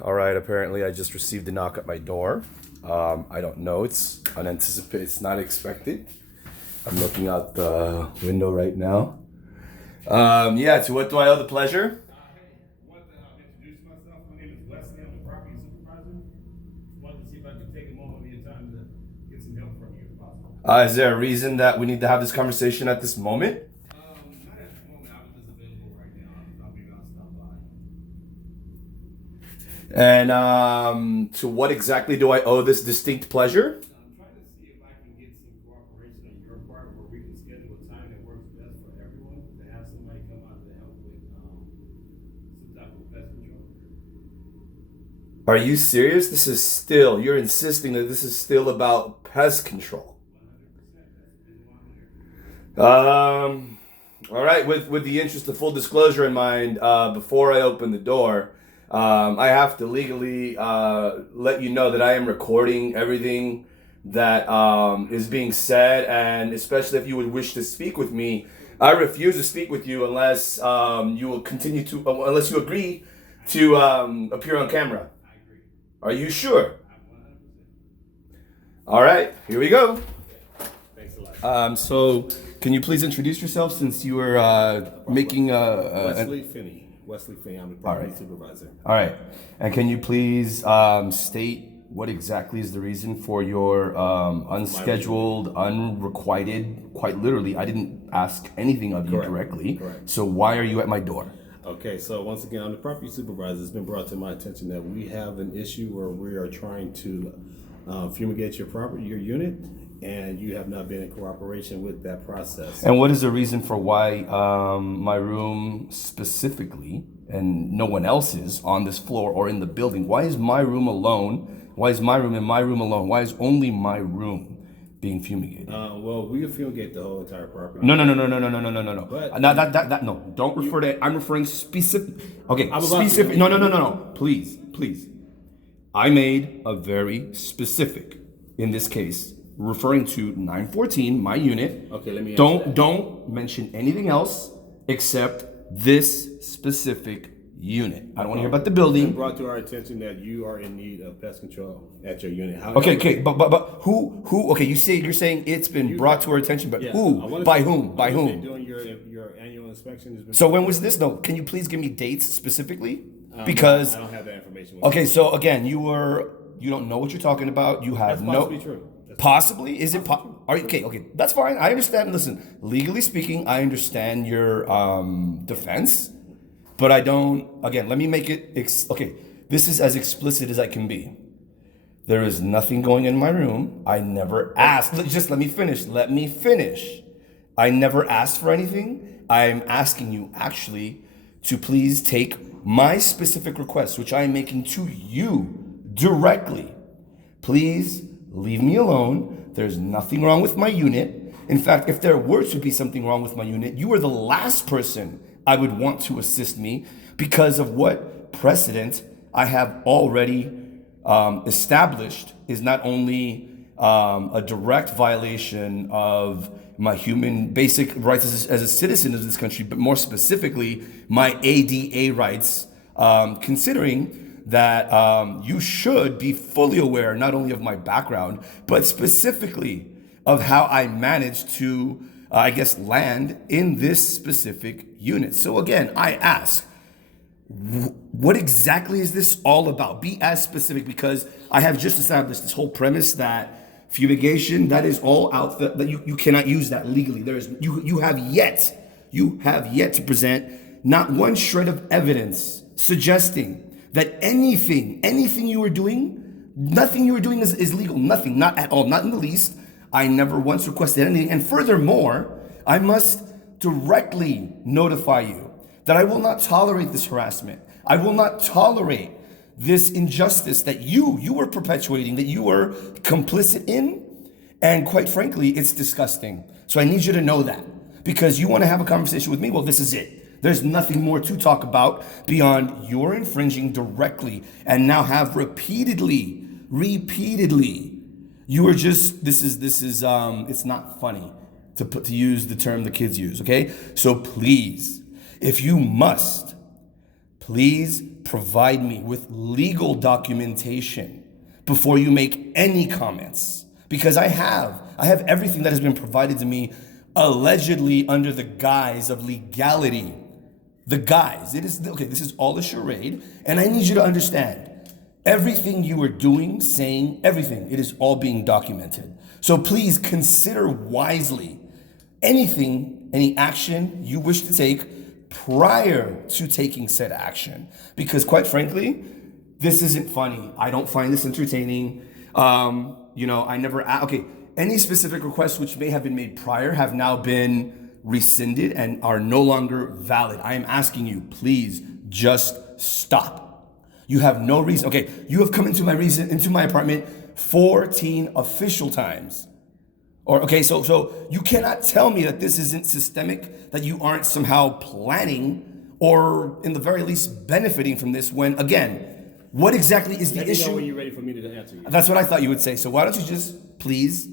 All right, apparently I just received a knock at my door. I don't know. It's unanticipated. It's not expected. I'm looking out the window right now. Yeah, to what do I owe the pleasure? Hey, wanted to introduce myself. My name is Wesley. I'm the property supervisor. Wanted to see if I could take a moment of your time to get some help from you if possible. Is there a reason that we need to have this conversation at this moment? Not at the moment. I was just available right now. Maybe I'll stop by. And to what exactly do I owe this distinct pleasure? I'm trying to see if I can get some cooperation on your part where we can schedule a time that works best for everyone to have somebody come out to help with some type of pest control. Are you serious? You're insisting that this is still about pest control. 100%. That's the reason why I'm here. All right. With the interest of full disclosure in mind, before I open the door, I have to legally let you know that I am recording everything that is being said, and especially if you would wish to speak with me, I refuse to speak with you unless you will continue to, unless you agree to appear on camera. I agree. Are you sure? I'm 100%. All right. Here we go. Thanks a lot. So, can you please introduce yourself since you were making Wesley Finney. Wesley Finney. I'm the property right. supervisor. All right. And can you please state what exactly is the reason for your unscheduled, unrequited, quite literally, I didn't ask anything of you Correct. directly. Correct. So why are you at my door? Okay, so once again, I'm the property supervisor. It's been brought to my attention that we have an issue where we are trying to fumigate your property, your unit, and you have not been in cooperation with that process. And what is the reason for why my room specifically, and no one else's on this floor or in the building, why is my room alone? Why is my room and my room alone? Why is only my room being fumigated? Well, we fumigate the whole entire property. No. But- No. Don't refer to. I'm referring specific. Okay, I'm about to- specific. No. Please. I made a very specific, in this case, referring to 914, my unit. Okay, let me answer that. Don't mention anything else except this specific unit. I don't want to hear about the It's building. been brought to our attention that you are in need of pest control at your unit. Okay, but who? Okay, you're saying it's been brought to our attention, but Yeah, I who? wanna By say- whom? By I wanna say whom? During your annual inspection, has been. So when was this? No, can you please give me dates specifically? Because I don't have that information. With okay, so again, you don't know what you're talking about. You have That's no possibly true. That's possibly is it okay, that's fine. I understand. Listen, legally speaking, I understand your defense, but I don't. Again, let me make it okay. This is as explicit as I can be. There is nothing going in my room. I never asked. Just let me finish. Let me finish. I never asked for anything. I'm asking you actually to please take my specific request, which I am making to you directly. Please leave me alone. There's nothing wrong with my unit. In fact, if there were to be something wrong with my unit, you are the last person I would want to assist me because of what precedent I have already established is not only a direct violation of my human basic rights as a citizen of this country, but more specifically, my ADA rights, considering that you should be fully aware not only of my background, but specifically of how I managed to, land in this specific unit. So again, I ask, what exactly is this all about? Be as specific, because I have just established this whole premise that fumigation, that is all out there, that you cannot use that legally. You have yet to present not one shred of evidence suggesting that anything you were doing, nothing you were doing is legal. Nothing, not at all, not in the least. I never once requested anything. And furthermore, I must directly notify you that I will not tolerate this harassment. I will not tolerate this injustice that you were perpetuating, that you were complicit in. And quite frankly, it's disgusting. So I need you to know that, because you want to have a conversation with me. Well, this is it. There's nothing more to talk about beyond you're infringing directly and now have repeatedly, you are just, this is it's not funny to use the term the kids use, okay? So please, if you must, please provide me with legal documentation before you make any comments. Because I have everything that has been provided to me allegedly under the guise of legality. The guise. It is, okay, this is all a charade, and I need you to understand, everything you are doing, saying, everything, it is all being documented. So please consider wisely anything, any action you wish to take prior to taking said action. Because quite frankly, this isn't funny. I don't find this entertaining. I never, any specific requests which may have been made prior have now been rescinded and are no longer valid. I am asking you, please just stop. You have no reason. Okay, you have come into my apartment 14 official times. So you cannot tell me that this isn't systemic, that you aren't somehow planning or in the very least benefiting from this when, again, what exactly is the issue? Let me know when you're ready for me to answer you. That's what I thought you would say. So why don't you just please,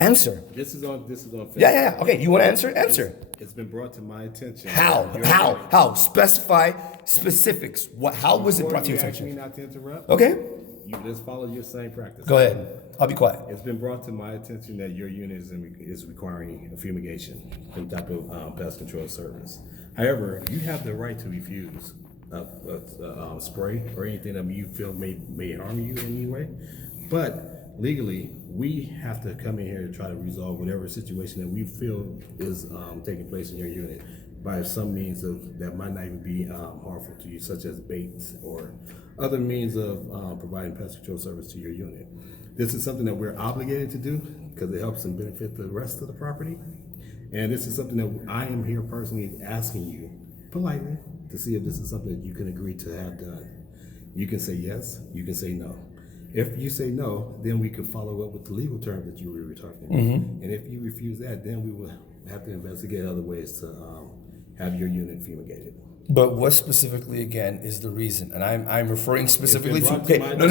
answer? This is on. Yeah. Okay, you want to answer? Answer. It's been brought to my attention. How? Specify specifics. How was it brought to your attention? You asked me not to interrupt. Okay. You just follow your same practice. Go ahead. I'll be quiet. It's been brought to my attention that your unit is requiring a fumigation, some type of pest control service. However, you have the right to refuse a spray or anything that you feel may harm you in any way. But legally, we have to come in here to try to resolve whatever situation that we feel is taking place in your unit by some means that might not even be harmful to you, such as baits or other means of providing pest control service to your unit. This is something that we're obligated to do because it helps and benefit the rest of the property. And this is something that I am here personally asking you politely to see if this is something that you can agree to have done. You can say yes, you can say no. If you say no, then we can follow up with the legal terms that you were talking about. Mm-hmm. And if you refuse that, then we will have to investigate other ways to have your unit fumigated. But what specifically, again, is the reason? And I'm referring specifically to. Okay, no.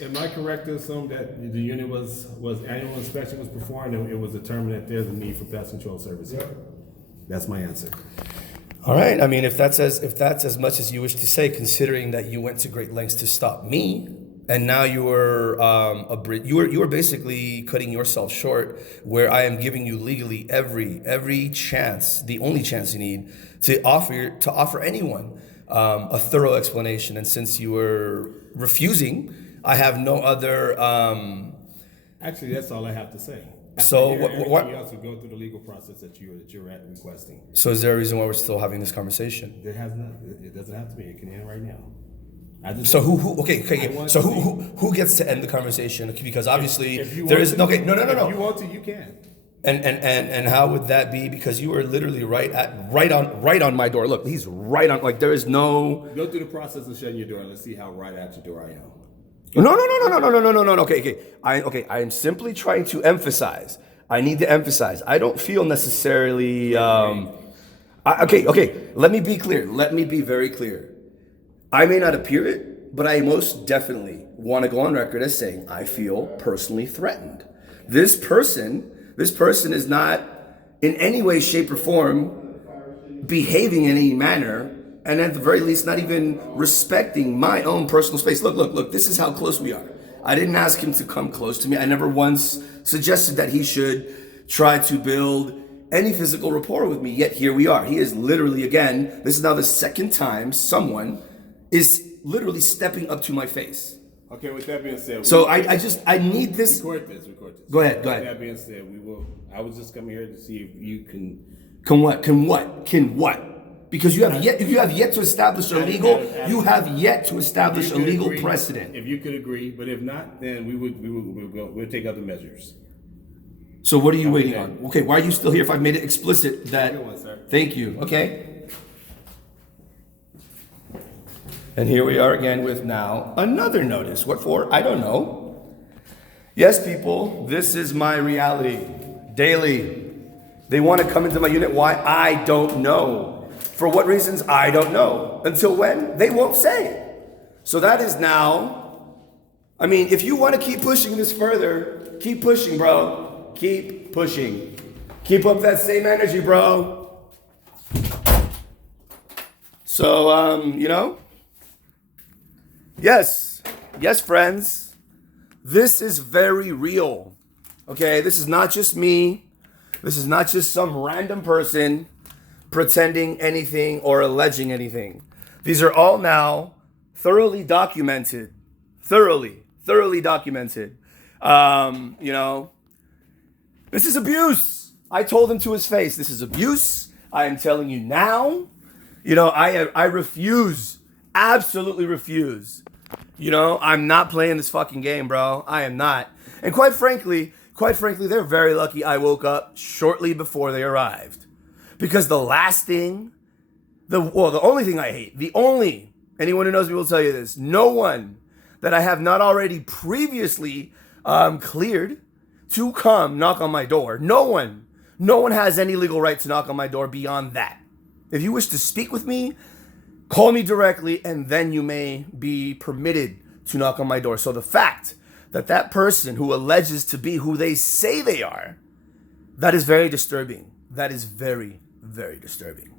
Am I correct to assume that the unit was annual inspection was performed and it was determined that there's a need for pest control service here? That's my answer. All right. I mean, if that's as much as you wish to say, considering that you went to great lengths to stop me, and now you were basically cutting yourself short, where I am giving you legally every chance, the only chance you need to offer anyone a thorough explanation. And since you were refusing, I have no other. Actually, that's all I have to say. So what else would go through the legal process that you're requesting. So is there a reason why we're still having this conversation? There has not. It doesn't have to be. It can end right now. So who gets to end the conversation? Because obviously there is no. If you want to, you can. And how would that be? Because you are literally right on my door. Look, he's right on. Like there is no. Go through the process of shutting your door. And let's see how right at your door I am. No. Okay. I am simply trying to emphasize. I need to emphasize. I don't feel necessarily. Okay. Let me be clear. Let me be very clear. I may not appear it, but I most definitely want to go on record as saying I feel personally threatened. This person is not in any way, shape, or form behaving in any manner, and at the very least not even respecting my own personal space. Look, this is how close we are. I didn't ask him to come close to me. I never once suggested that he should try to build any physical rapport with me, yet here we are. He is literally, again, this is now the second time someone is literally stepping up to my face. Okay, with that being said, I need this. Record this. Go ahead. With that being said, I was just coming here to see if you can. Can what? Because you have yet to establish a legal precedent. If you could agree, but if not, then we'll take other measures. So what are you waiting on? Okay, why are you still here if I've made it explicit that? Good one, sir. Thank you. Okay. And here we are again with now another notice. What for? I don't know. Yes, people, this is my reality. Daily. They want to come into my unit. Why? I don't know. For what reasons? I don't know. Until when? They won't say. So that is now. I mean, if you want to keep pushing this further, keep pushing, bro. Keep pushing. Keep up that same energy, bro. So, yes, friends, this is very real. Okay, this is not just me. This is not just some random person pretending anything or alleging anything. These are all now thoroughly documented. Thoroughly documented. This is abuse. I told him to his face, this is abuse. I am telling you now. I refuse. Absolutely refuse. I'm not playing this fucking game, bro. I am not. And quite frankly, they're very lucky I woke up shortly before they arrived. Because the only thing I hate, anyone who knows me will tell you this, no one that I have not already previously cleared to come knock on my door. No one has any legal right to knock on my door beyond that. If you wish to speak with me, call me directly, and then you may be permitted to knock on my door. So the fact that person who alleges to be who they say they are, that is very disturbing. That is very, very disturbing.